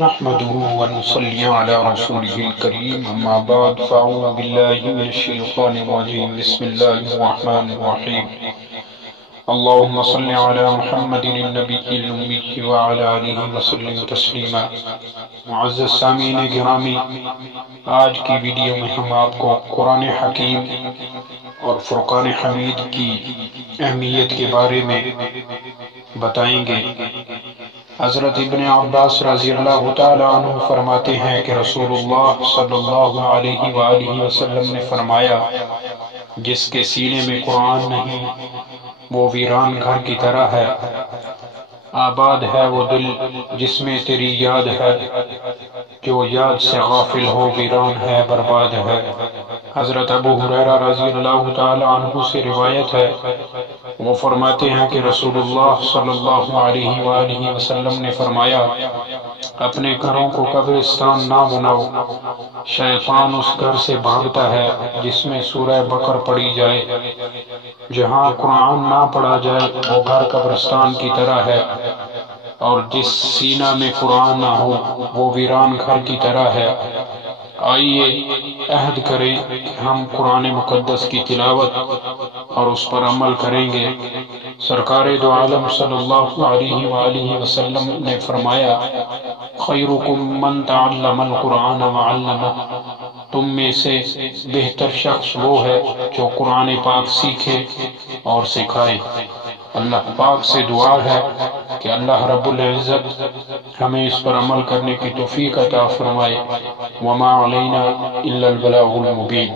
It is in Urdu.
نحمده ونصلي على رسوله الكريم أما بعد فأعوذ بالله من الشيطان الرجيم بسم الله الرحمن الرحيم اللهم صل على محمد النبي الأمي وعلى آله وسلم تسلیما۔ معزز سامعین گرامی، آج کی ویڈیو میں ہم آپ کو قرآن حکیم اور فرقان حمید کی اہمیت کے بارے میں بتائیں گے۔ حضرت ابن عباس رضی اللہ تعالی عنہ فرماتے ہیں کہ رسول اللہ صلی اللہ علیہ وآلہ وسلم نے فرمایا، جس کے سینے میں قرآن نہیں وہ ویران گھر کی طرح ہے، آباد ہے وہ دل جس میں تیری یاد ہے، جو یاد سے غافل ہو ویران ہے برباد ہے۔ حضرت ابو ہریرہ رضی اللہ تعالی عنہ سے روایت ہے، وہ فرماتے ہیں کہ رسول اللہ صلی اللہ علیہ وآلہ وسلم نے فرمایا، اپنے گھروں کو قبرستان نہ بناؤ، شیطان اس گھر سے بھاگتا ہے جس میں سورہ بقر پڑھی جائے۔ جہاں قرآن نہ پڑھا جائے وہ گھر قبرستان کی طرح ہے، اور جس سینہ میں قرآن نہ ہو وہ ویران گھر کی طرح ہے۔ آئیے عہد کریں کہ ہم قرآن مقدس کی تلاوت اور اس پر عمل کریں گے۔ سرکار دو عالم صلی اللہ علیہ وآلہ وسلم نے فرمایا، خیرکم من تعلم القرآن وعلمہ، تم میں سے بہتر شخص وہ ہے جو قرآن پاک سیکھے اور سکھائے۔ اللہ پاک سے دعا ہے کہ اللہ رب العزت ہمیں اس پر عمل کرنے کی توفیق عطا فرمائے۔ وما علینا الا البلاغ المبین۔